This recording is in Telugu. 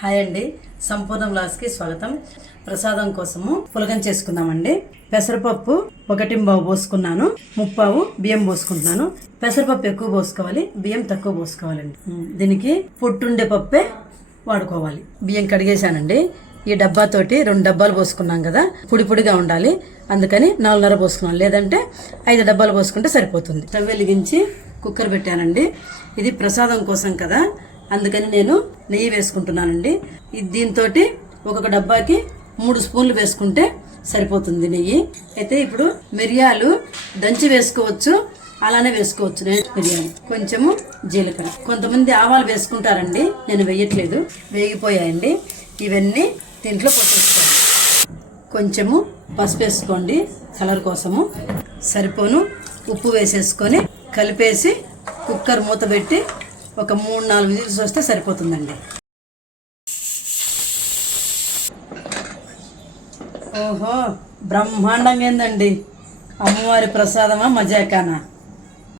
హాయ్ అండి, సంపూర్ణ వ్లాగ్స్కి స్వాగతం. ప్రసాదం కోసము పులగం చేసుకుందామండి. పెసరపప్పు 1 పోసుకున్నాను, 3 బియ్యం పోసుకుంటున్నాను. పెసరపప్పు ఎక్కువ పోసుకోవాలి, బియ్యం తక్కువ పోసుకోవాలండి. దీనికి పొట్టుండే పప్పే వాడుకోవాలి. బియ్యం కడిగేశానండి. ఈ డబ్బాతోటి 2 డబ్బాలు పోసుకున్నాం కదా, పొడిగా ఉండాలి, అందుకని 4.5 పోసుకున్నాను. లేదంటే 5 డబ్బాలు పోసుకుంటే సరిపోతుంది. స్టవ్ వెలిగించి కుక్కర్ పెట్టానండి. ఇది ప్రసాదం కోసం కదా, అందుకని నేను నెయ్యి వేసుకుంటున్నానండి. దీంతో ఒక్కొక్క డబ్బాకి 3 స్పూన్లు వేసుకుంటే సరిపోతుంది నెయ్యి. అయితే ఇప్పుడు మిరియాలు దంచి వేసుకోవచ్చు, అలానే వేసుకోవచ్చు. మిరియాలు, కొంచెము జీలకర్ర, కొంతమంది ఆవాలు వేసుకుంటారండి, నేను వేయట్లేదు. వేగిపోయాయండి. ఇవన్నీ దీంట్లో పోసేసుకోండి. కొంచెము పసుపు వేసుకోండి కలర్ కోసము. సరిపోను ఉప్పు వేసేసుకొని కలిపేసి కుక్కర్ మూత పెట్టి ఒక 3-4 విజిల్స్ వస్తే సరిపోతుందండి. ఓహో, బ్రహ్మాండంగా ఏందండి. అమ్మవారి ప్రసాదమా మజాకానా?